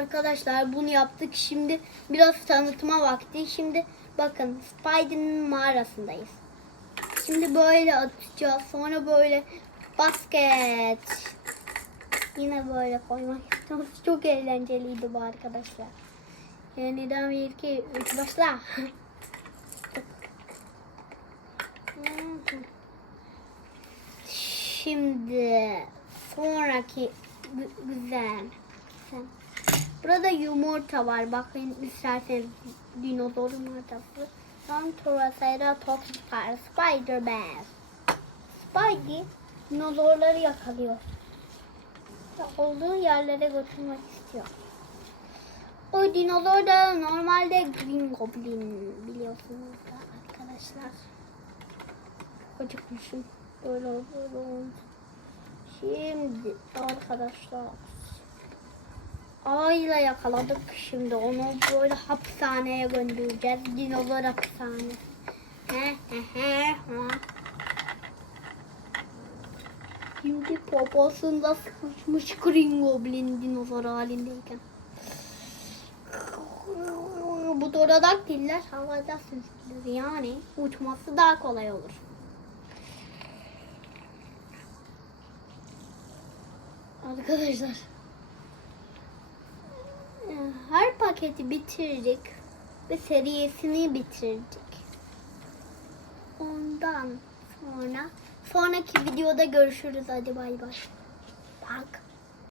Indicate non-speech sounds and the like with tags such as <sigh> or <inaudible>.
Arkadaşlar bunu yaptık. Şimdi biraz tanıtma vakti. Şimdi bakın Spider'ın mağarasındayız. Şimdi böyle atacağız. Sonra böyle basket. Yine böyle koymak istiyoruz. <laughs> Çok eğlenceliydi bu arkadaşlar. Yeniden bir iki üç başla. <laughs> Şimdi sonraki gü- güzel. Sen- Burada yumurta var. Bakın isterseniz dinozor yumurtası. Son Triceratops var. Spider-Man. Spidey dinozorları yakalıyor. Olduğu yerlere götürmek istiyor. O dinozor da normalde Green Goblin biliyorsunuz da arkadaşlar. Acıkmışım. Böyle böyle oldu. Şimdi arkadaşlar Ayla yakaladık şimdi onu böyle hapishaneye göndereceğiz. Dinozor hapishanesi. He he he. Şimdi poposunda sıkışmış Green Goblin dinozor halindeyken. Bu pterodaktiller havada süzülür yani uçması daha kolay olur. Arkadaşlar paketi bitirdik ve seriyesini bitirdik. Ondan sonra sonraki videoda görüşürüz hadi bay bay. Bak.